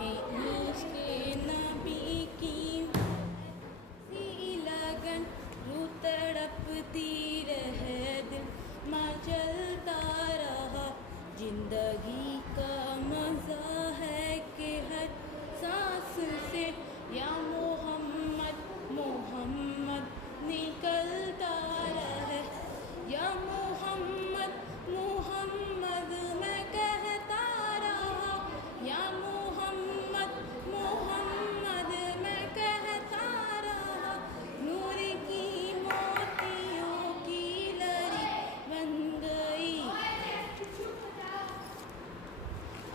में इश्क़ नबी की सी लगन, रूह तड़पती रहे दिल मचलता रहा। जिंदगी का मज़ा है कि हर सांस से या मोहम्मद मोहम्मद निकलता रहे। या मोहम्मद मोहम्मद मैं कहता रहा। या मोहम्मद मोहम्मद मैं कहता रहा। नूर की मोतियों की लड़ी बन गई,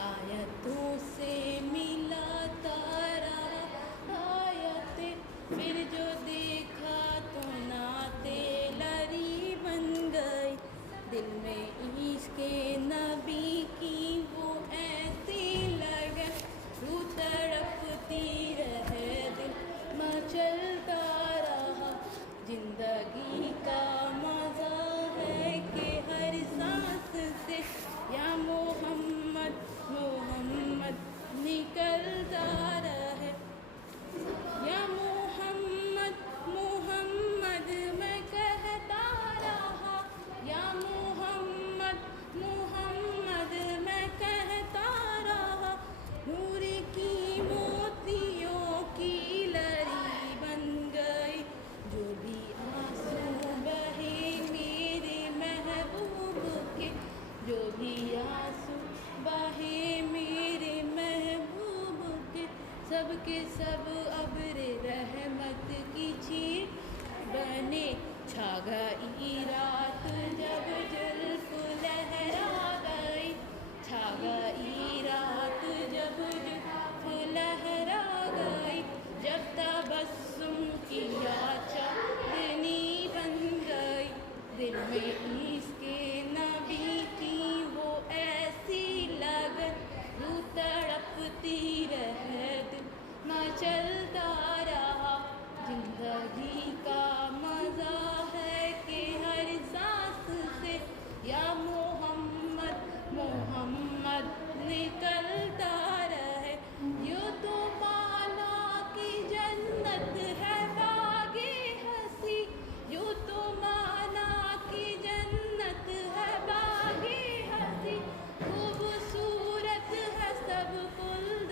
आयतों से मिलाता रहा आयतें, फिर जो देखा तो नाते लड़ी बन गई। दिल में इश्क़ नबी की वो ऐसी लगन, रूह तड़पती रहे दिल मचलता रहा। जिंदगी का मज़ा है कि हर सांस से या मोहम्मद मोहम्मद निकलता रहे। या मोहम्मद मोहम्मद मैं कहता रहा। या मोहम्मद मोहम्मद मैं कहता रहा। नूर की मोतियों की लड़ी बन गई। जो भी आंसू बहे मेरे महबूब के, जो भी आंसू बहे मेरे महबूब के, सब के सब अब्र रहमत की चीर बने। छा गई रात जब जुल्फ लहरा गई, छा गई रात जब जुल्फ लहरा गई। जब तबस्सुम किया चांदनी बन गई। दिल में इश्क़ नबी की वो ऐसी लगन, रूह तड़पती रहे दिल मचलता रहा। जिंदगी का मज़ा है कि हर सांस से या मोहम्मद मोहम्मद निकलता रहे। यूँ तो माना की जन्नत है बागे हंसी, यूँ तो माना की जन्नत है बागे हंसी। खूबसूरत है सब कुल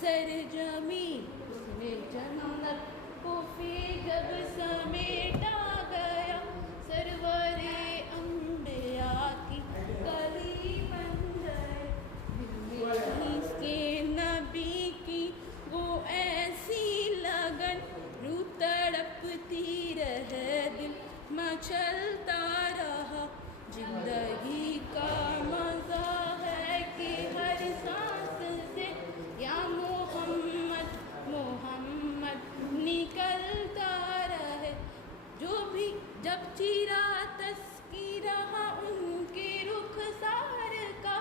सरजमी, उसमें जन्नत को फिर जब समेटा गया। सरवरे अंबिया की गली बन गए। दिल में इश्क़ नबी की वो ऐसी लगन, रूह तड़पती रहे दिल मचलता रहा। जिंदगी का मज़ा है कि हर सांस से या मोहम्मद मोहम्मद निकलता रहे। जो भी जब चीरा तस्कीरा उनके रुखसार का,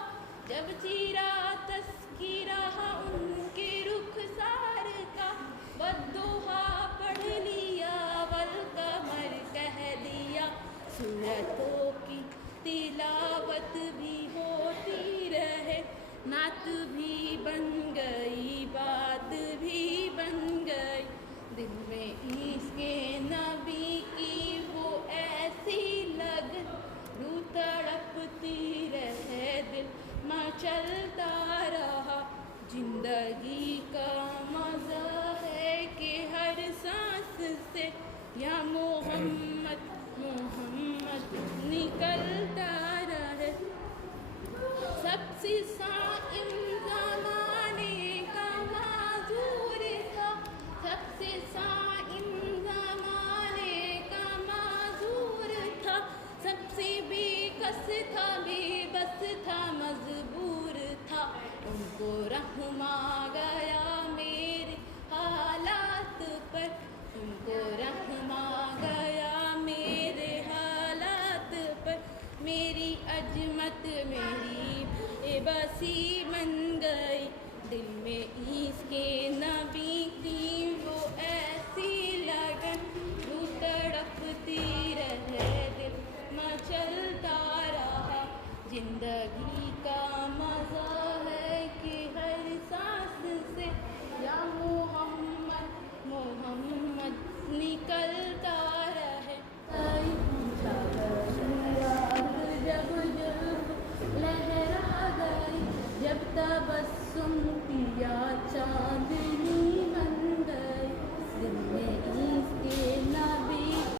जब चीरा तस्कीरा उनके रुखसार का, बद्दुहा पढ़ लिया वल कमर कह दिया। सूरतों की तिलावत भी होती रहे, नात भी बन गई बात भी बन गई। दिल में इश्क़ नबी की वो ऐसी लगन, रूह तड़पती रहे दिल मचलता रहा। जिंदगी का मज़ा है कि हर सांस से या मोहम्मद मोहम्मद निकलता रहे। सबसे साइम ज़माने का माज़ूर था, सबसे साइम ज़माने का माज़ूर था। सबसे बेकस था बेबस था मजबूर था। उनको रहम आ गया मेरे हालात पर, उनको रहम आ गया मेरे हालात पर। मेरी अजमत मेरी बेबसी बन गई। दिल में इश्क़ नबी की वो ऐसी लगन, रूह तड़पती रहे दिल मचलता रहा। जिंदगी का मज़ा है कि हर सांस निकलता रहे। आई जब जुल्फ लहरा गई, जब तबस्सुम किया